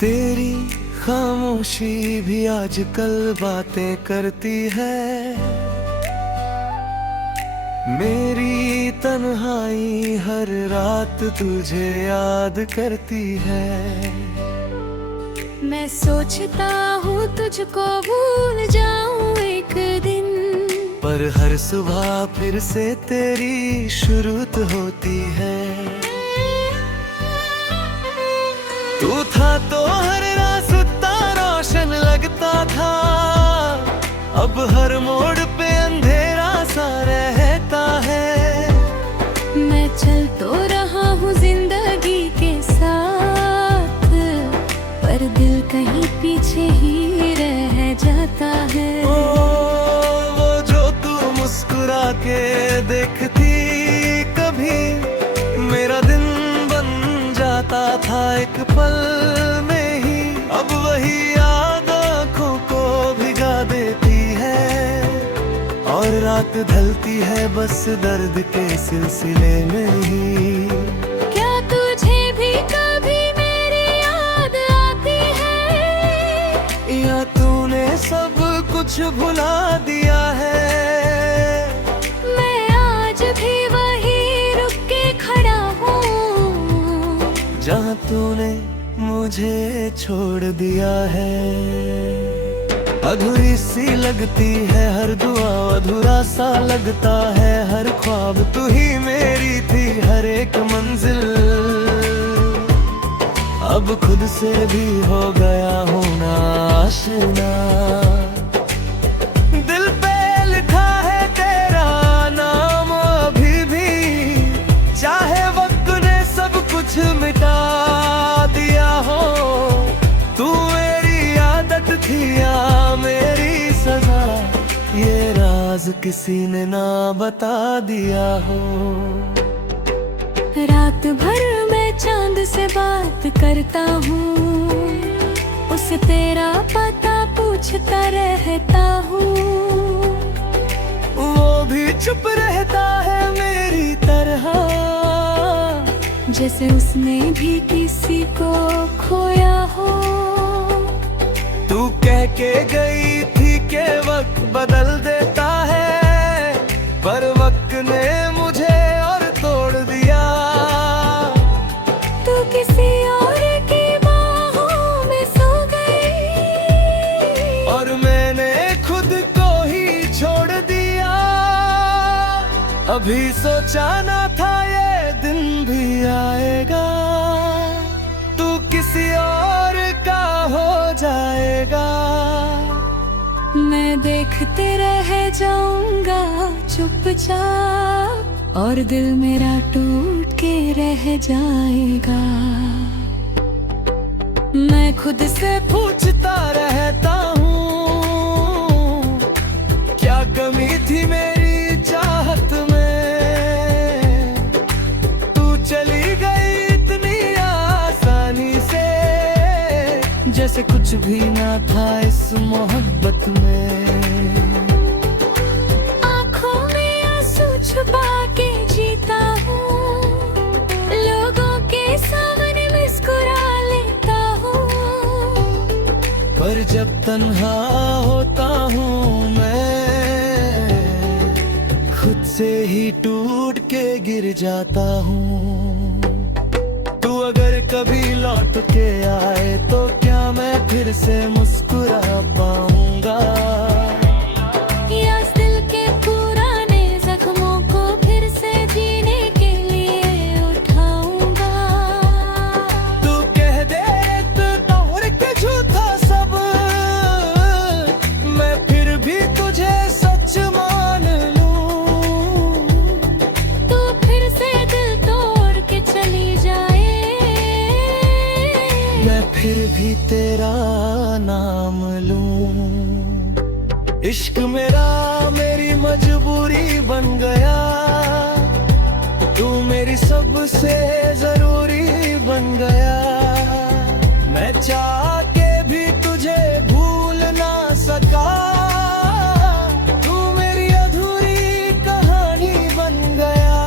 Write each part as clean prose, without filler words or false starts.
तेरी खामोशी भी आजकल बातें करती है। मेरी तन्हाई हर रात तुझे याद करती है। मैं सोचता हूँ तुझको भूल जाऊं एक दिन, पर हर सुबह फिर से तेरी शुरुआत होती है। तू था तो हर रास्ता रोशन लगता था, अब हर मोड़ पे अंधेरा सा रहता है। मैं चल तो रहा हूँ जिंदगी के साथ, पर दिल कहीं पीछे ही रह जाता है। वो जो तू मुस्कुरा के देखती कभी, मेरा दिन बन जाता था एक पल में ही। अब वही याद आँखों को भिगा देती है, और रात ढलती है बस दर्द के सिलसिले में ही। क्या तुझे भी कभी मेरी याद आती है, या तूने सब कुछ भुला दिया है? मैं आज भी वही रुक के खड़ा हूँ, जहाँ तूने मुझे छोड़ दिया है। अधूरी सी लगती है हर दुआ, अधूरा सा लगता है हर ख्वाब। तू ही मेरी थी हर एक मंजिल, अब खुद से भी हो गया हूँ ना आशना। दिल पे लिखा है तेरा नाम अभी भी, चाहे वक्त ने सब कुछ मिटा दिया हो। तू मेरी आदत थी या मेरी सजा, ये राज किसी ने ना बता दिया हो। रात भर मैं चांद से बात करता हूँ, उसे तेरा पता पूछता रहता हूँ। वो भी चुप रहता है मेरी तरह, जैसे उसने भी किसी को खोया हो। तू कह के गई थी कि वक्त बदल देता है, पर वक्त ने मुझे और तोड़ दिया। तू किसी और की बाहों में सो गई, और मैंने खुद को ही छोड़ दिया। अभी सोचा ना था ये दिन भी आएगा, तू किसी और का हो जाएगा। मैं देखते रह जाऊंगा चुपचाप, और दिल मेरा टूट के रह जाएगा। मैं खुद से पूछता रहता हूँ, क्या कमी थी मेरी चाहत में? तू चली गई इतनी आसानी से, जैसे कुछ भी ना था इस मोहब्बत में। आँखों में आंसू छुपा के जीता हूँ, लोगों के सामने मुस्कुरा लेता हूँ। पर जब तन्हा होता हूँ मैं, खुद से ही टूट के गिर जाता हूँ। तू अगर कभी लौट के आए तो क्या मैं फिर से मुस्कुरा पाऊंगा? या इस दिल के पुराने जख्मों को फिर से जीने के लिए उठाऊंगा? तू कह दे तोड़ के झूठा सब, मैं फिर भी तुझे सच मान लूं। तू फिर से दिल तोड़ के चली जाए, मैं फिर भी तेरा नाम लूं। इश्क मेरा मेरी मजबूरी बन गया, तू मेरी सबसे जरूरी बन गया। मैं चाह के भी तुझे भूल ना सका, तू मेरी अधूरी कहानी बन गया।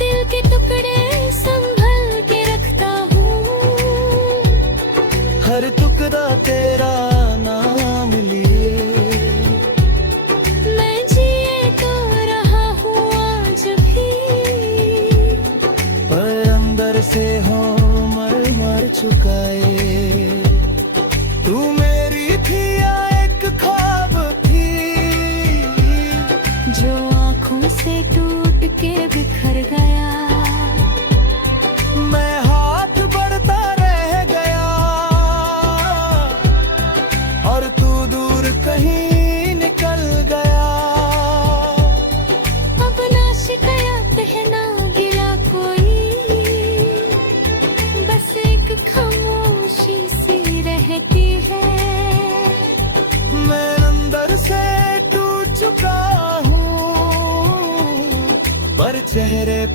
दिल के टुकड़े संभल के रखता हूँ,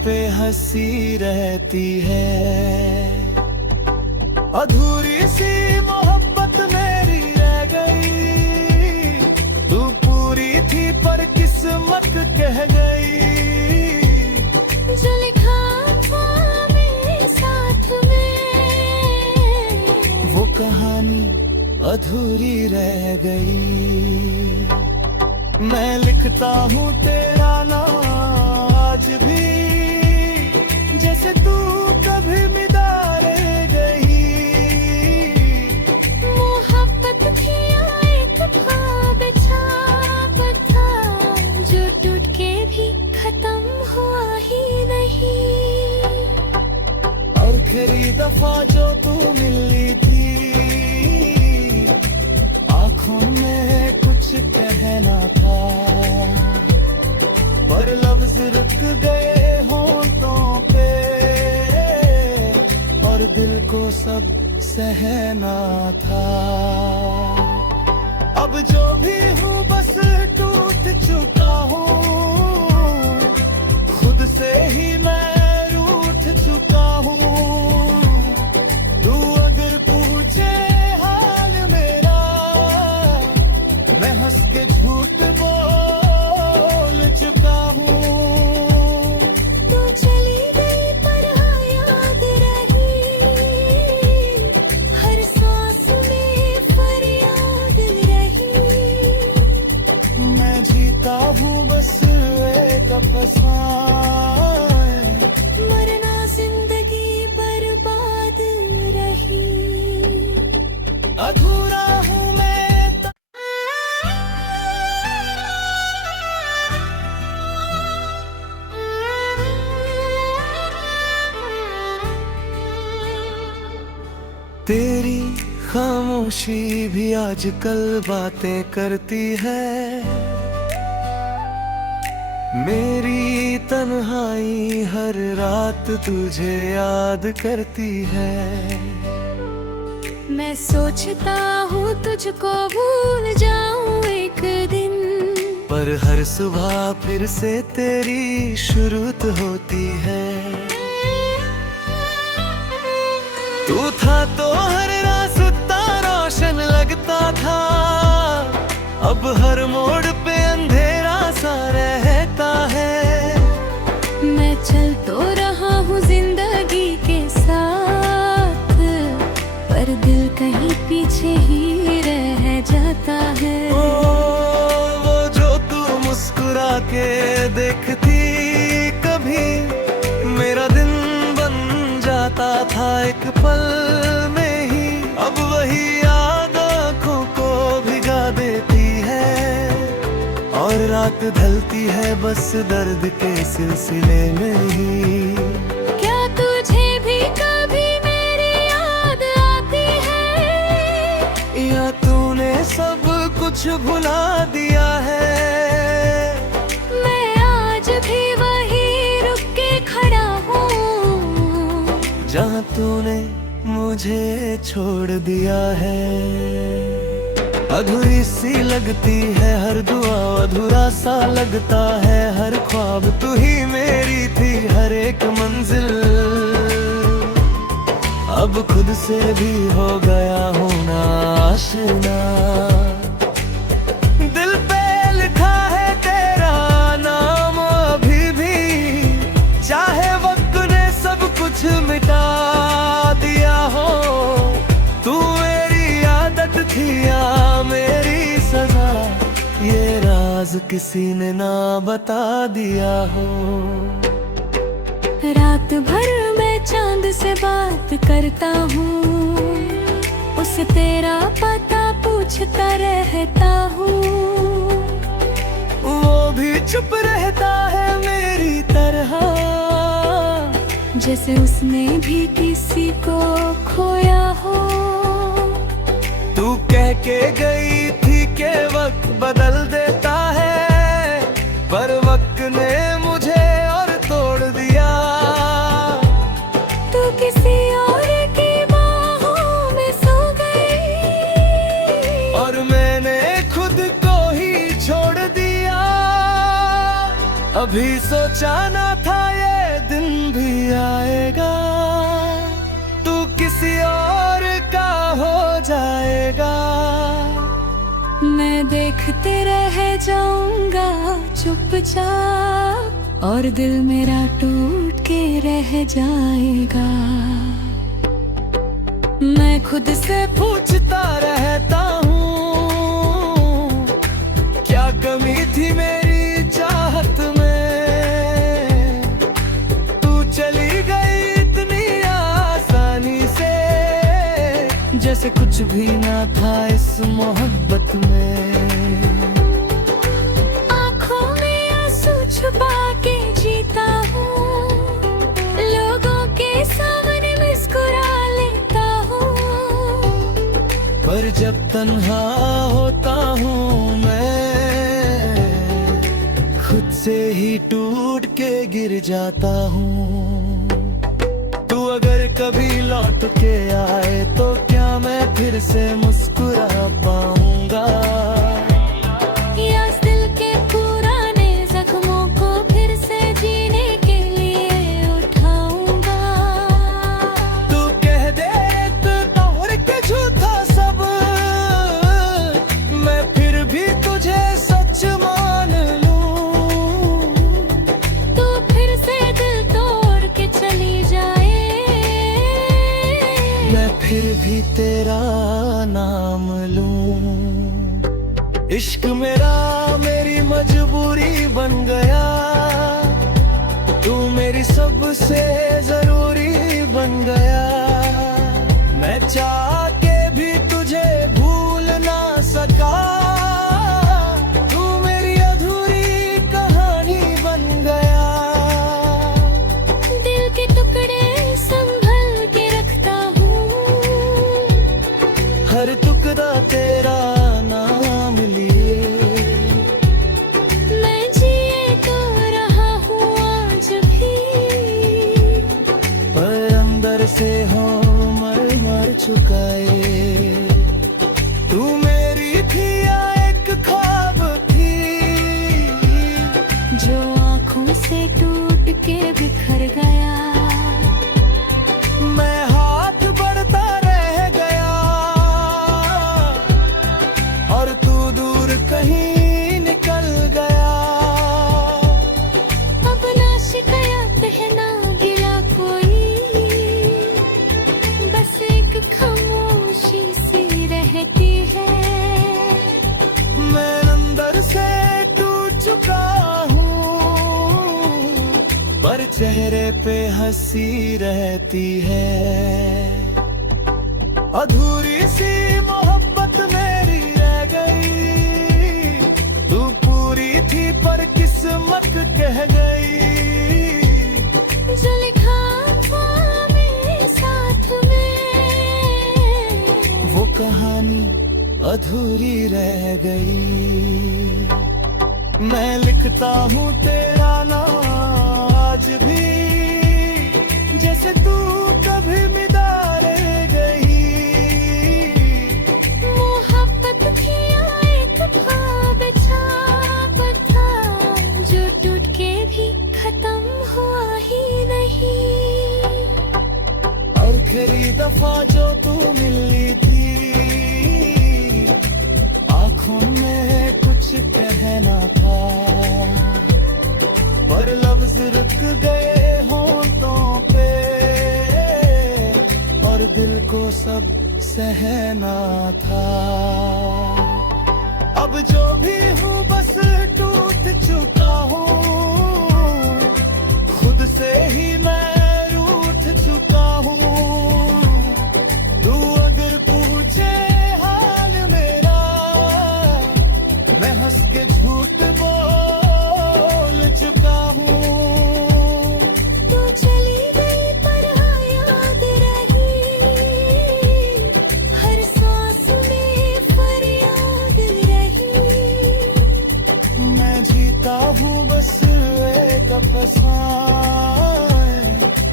पे हंसी रहती है। अधूरी सी मोहब्बत मेरी रह गई, तू पूरी थी पर किस्मत कह गई। जो लिखा था मेरे साथ में, वो कहानी अधूरी रह गई। मैं लिखता हूँ तेरा नाम आज भी, जैसे तू कभी मिटा रह गई। मोहब्बत थी एक ख्वाब छाप था, जो टूट के भी खत्म हुआ ही नहीं। आखिरी दफा जो तू मिली थी, आंखों में कुछ कहना था, पर लफ्ज रुक गए होंठों पे, और दिल को सब सहना था। अब जो भी हूँ बस टूट चुका हूँ, खुद से ही मैं रूठ चुका हूँ। तू अगर पूछे हाल मेरा, मैं हंस के झूठ बोल चुका हूँ। तू चली गई पर हाँ याद रही, हर सांस में फरियाद रही। मैं जीता हूँ बस एक अफसाना, मरना जिंदगी बर्बाद रही। अधूरा हूँ मैं। तेरी खामोशी भी आजकल बातें करती है, मेरी तन्हाई हर रात तुझे याद करती है। मैं सोचता हूँ तुझको भूल जाऊं एक दिन, पर हर सुबह फिर से तेरी शुरुआत होती है। तू था तो हर रास्ता रोशन लगता था, अब हर मोड़ पे अंधेरा सा रहता है। मैं चल तो रहा हूँ जिंदगी के साथ, पर दिल कहीं पीछे ही रह जाता है। वो जो तू मुस्कुरा के देखती कभी, मेरा दिन बन जाता था एक पल में ही। अब वही याद आँखों को भिगा देती है, और रात ढलती है बस दर्द के सिलसिले में ही। क्या तुझे भी कभी मेरी याद आती है, या तूने सब कुछ भुला दिया है? मैं आज भी वही रुक के खड़ा हूँ, जहाँ तूने मुझे छोड़ दिया है। अधूरी सी लगती है हर दुआ, अधूरा सा लगता है हर ख्वाब। तू ही मेरी थी हर एक मंजिल, अब खुद से भी हो गया हूँ ना आशना। दिल पे लिखा है तेरा नाम अभी भी, चाहे वक्त ने सब कुछ मिटा दिया हो। तू मेरी आदत थी या मेरी सजा, ये राज किसी ने ना बता दिया हो। रात भर मैं चांद से बात करता हूँ, उसे तेरा पता पूछता रहता हूँ। वो भी चुप रहता है मेरी तरह, जैसे उसने भी किसी को खोया हो। तू कह के गई थी कि वक्त बदल देता है, पर वक्त ने मुझे और तोड़ दिया। तू किसी और की बाहों में सो गई, और मैंने खुद को ही छोड़ दिया। अभी सोचा ना था ये दिन भी आएगा, तू किसी और का हो जाएगा। मैं देखते रह जाऊंगा चुपचाप, और दिल मेरा टूट के रह जाएगा। मैं खुद से पूछता रहता हूँ, क्या कमी थी मेरी चाहत में, तू चली गई इतनी आसानी से, जैसे कुछ भी ना था इस मोहब्बत में। आँखों में आंसू छुपा के जीता हूँ, लोगों के सामने मुस्कुरा लेता हूँ, पर जब तन्हा होता हूँ मैं, खुद से ही टूट के गिर जाता हूँ। तू अगर कभी लौट के आए तो क्या मैं फिर से मुस्कुरा पाऊंगा, या इस दिल के पुराने जख्मों को फिर से जीने के लिए उठाऊंगा। तू कह दे तोड़ के झूठा सब, मैं फिर भी तुझे सच मान लूं। तू फिर से दिल तोड़ के चली जाए, मैं फिर भी तेरा नाम लूं। इश्क मेरा मेरी मजबूरी बन गया, तू मेरी सबसे जरूरी बन गया। मैं चाह के भी तुझे भूल ना सका, तू मेरी अधूरी कहानी बन गया। दिल के टुकड़े संभल के रखता हूँ, हर टुकड़ा तेरा नाम लिए। मैं जिए तो रहा हूँ आज भी, पर अंदर से हो मर मर चुकाए। तू मेरी थी या एक ख्वाब थी, जो आँखों से टूट के बिखर गया। मैं हाथ बढ़ता रह गया, और तू दूर कहीं निकल गया। अब ना शिकायत है ना गिला कोई, बस एक खामोशी सी रहती है। मैं अंदर से टूट चुका हूँ, पर चेहरे पे हंसी रहती है। अधूरी सी मोहब्बत मेरी रह गई, तू पूरी थी पर किस्मत कह गई। जो लिखा था मेरे साथ में, वो कहानी अधूरी रह गई। मैं लिखता हूँ तेरा नाम आज भी, जैसे तू कभी मिटा रह गई। मोहब्बत थी या एक ख्वाब छाप था, जो टूट के भी खत्म हुआ ही नहीं। आखिरी दफा जो तू मिली थी, आंखों में कुछ कहना था, पर लफ्ज रुक गए होंठों पे, और दिल को सब सहना था। अब जो भी हूँ बस टूट चुका हूँ, खुद से ही मैं रूठ चुका हूँ। तू अगर पूछे हाल मेरा, मैं हंस के झूठ बोल चुका हूँ। तू चली गई पर हाँ याद रही, हर सांस में फरियाद रही। मैं जीता हूँ बस एक अफसाने,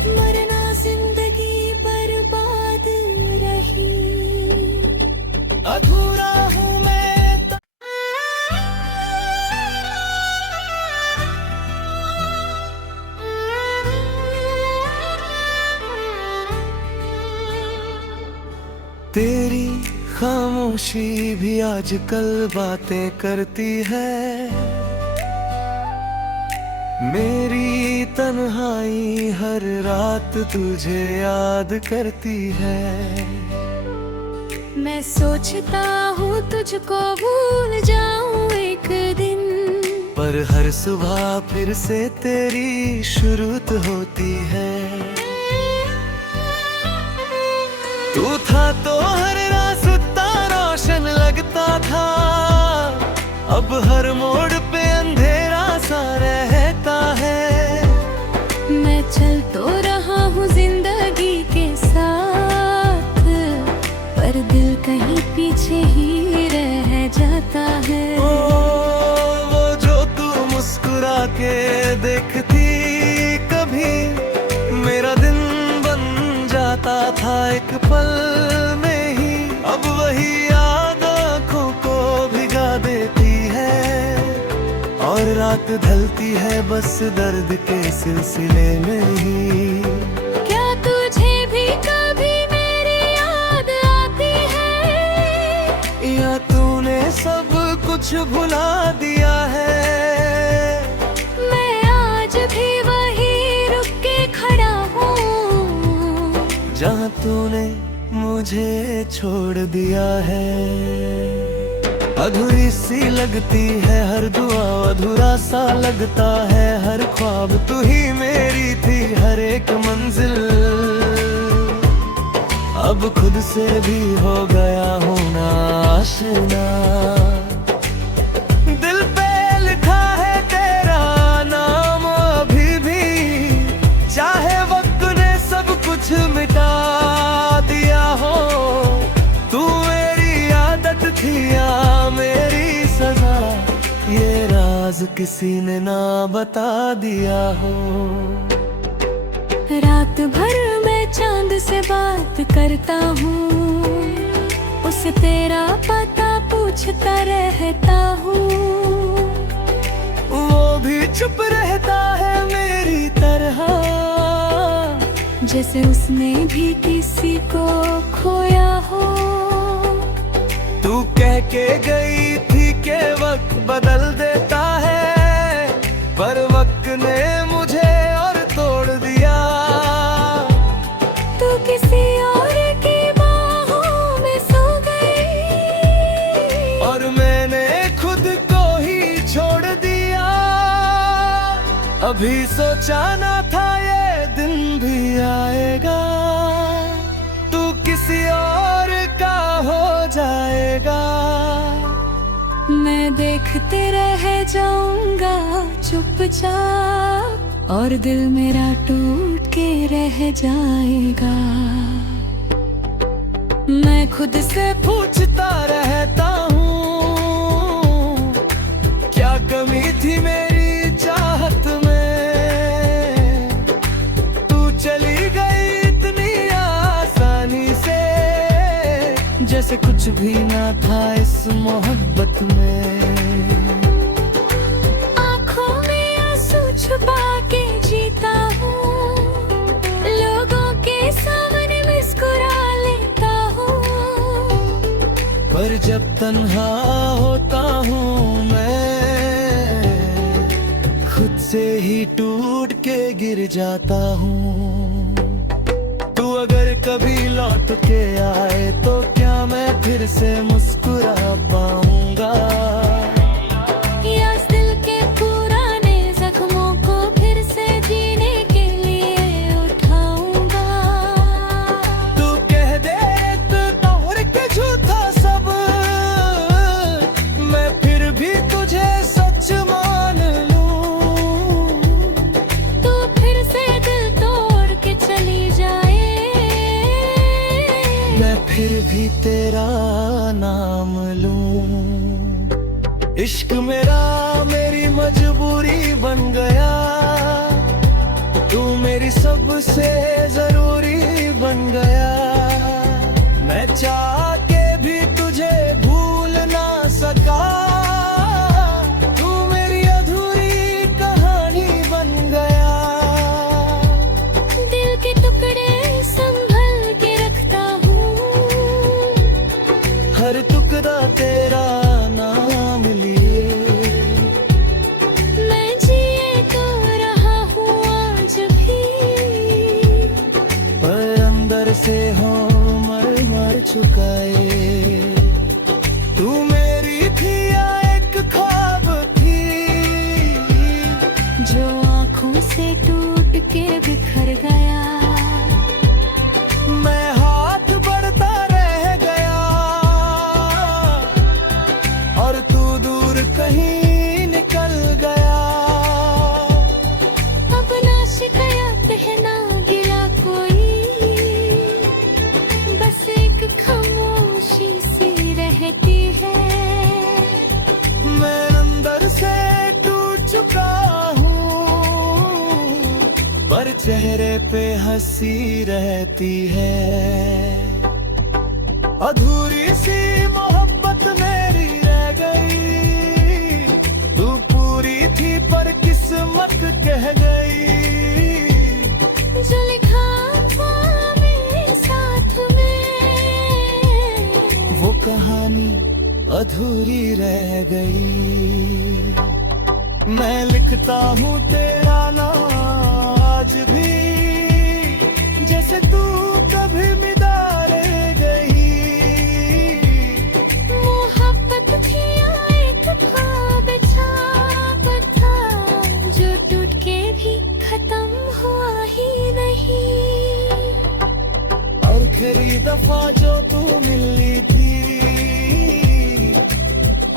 मरना जिंदगी बर्बाद रही। अधूरा हूँ मैं खामोशी भी आजकल बातें करती है। मेरी तन्हाई हर रात तुझे याद करती है। मैं सोचता हूँ तुझको भूल जाऊं एक दिन, पर हर सुबह फिर से तेरी शुरुआत होती है। तू था तो हर रास्ता रोशन लगता था, अब हर मोड़ पे अंधेरा सा रहता है। मैं चल तो रहा हूँ जिंदगी के साथ, पर दिल कहीं पीछे ही रह जाता है। वो जो तू मुस्कुरा के देखती कभी, मेरा दिन बन जाता था एक पल में ही। अब वही याद आँखों को भिगा देती है, और रात ढलती है बस दर्द के सिलसिले में ही। क्या तुझे भी कभी मेरी याद आती है, या तूने सब कुछ भुला दिया है? मैं आज भी वही रुक के खड़ा हूँ, जहाँ तूने मुझे छोड़ दिया है। अधूरी सी लगती है हर दुआ, अधूरा सा लगता है हर ख्वाब। तू ही मेरी थी हर एक मंजिल, अब खुद से भी हो गया हूँ ना आशना। दिल पे लिखा है तेरा नाम अभी भी, चाहे वक्त ने सब कुछ मिटा दिया हो। तू मेरी आदत थी या मेरी सजा, ये राज किसी ने ना बता दिया हो। रात भर मैं चांद से बात करता हूँ, उसे तेरा पता पूछता रहता हूँ। वो भी चुप रहता है मेरी तरह, जैसे उसने भी किसी को खोया हो। तू कह के गई थी कि वक्त बदल देता है, पर वक्त ने मुझे और तोड़ दिया। तू किसी और की बाहों में सो गई, और मैंने खुद को ही छोड़ दिया। अभी सोचा ना था ये दिन भी आएगा, तू किसी और का हो जाएगा। मैं देखते रह जाऊंगा चुपचाप, और दिल मेरा टूट के रह जाएगा। मैं खुद से पूछता रहता हूँ, क्या कमी थी मेरी चाहत में? तू चली गई इतनी आसानी से, जैसे कुछ भी ना था इस मोहब्बत में। आँखों में आंसू छुपा के जीता हूँ, लोगों के सामने मुस्कुरा लेता हूँ। पर जब तन्हा होता हूँ मैं, खुद से ही टूट के गिर जाता हूँ। तू अगर कभी लौट के आए तो क्या मैं फिर से मुस्कुरा पाऊंगा? या इस दिल के पुराने जख्मों को फिर से जीने के लिए उठाऊंगा? तू कह दे तोड़ के झूठा सब, मैं फिर भी तुझे सच मान लूं। तू फिर से दिल तोड़ के चली जाए, मैं फिर भी तेरा नाम लूं। इश्क मेरा मेरी मजबूरी बन गया, तू मेरी सबसे जरूरी बन गया। मैं चाह के भी तुझे भूल ना सका, तू मेरी अधूरी कहानी बन गया। दिल के टुकड़े संभल के रखता हूँ, हर टुकड़े चेहरे पे हंसी रहती है। अधूरी सी मोहब्बत मेरी रह गई, तू पूरी थी पर किस्मत कह गई। जो लिखा था मेरे साथ में, वो कहानी अधूरी रह गई। मैं लिखता हूँ तेरा नाम आज भी, जैसे तू कभी मिदारे गई। मोहब्बत थी एक ख्वाब छाप था, जो टूट के भी खत्म हुआ ही नहीं। और आखिरी दफा जो तू मिली थी,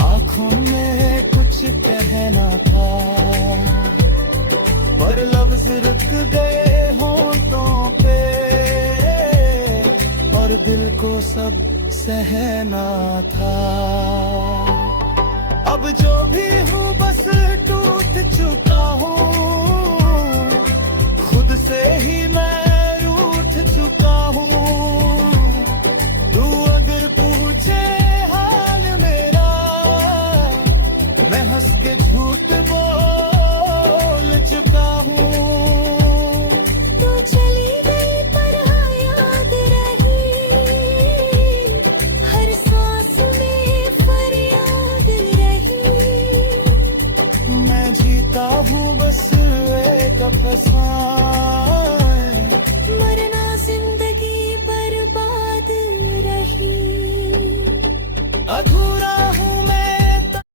आंखों में कुछ कहना था, पर लफ्ज रुक गए होंठों पे, और दिल को सब सहना था। अब जो भी हूँ बस टूट चुका हूँ, खुद से ही मैं रूठ चुका हूँ। तू अगर पूछे हाल मेरा, मैं हंस के झूठ बोल चुका हूँ। तू चली गई पर हाँ याद रही, हर सांस में फरियाद रही। मैं जीता हूँ बस एक अफसाना,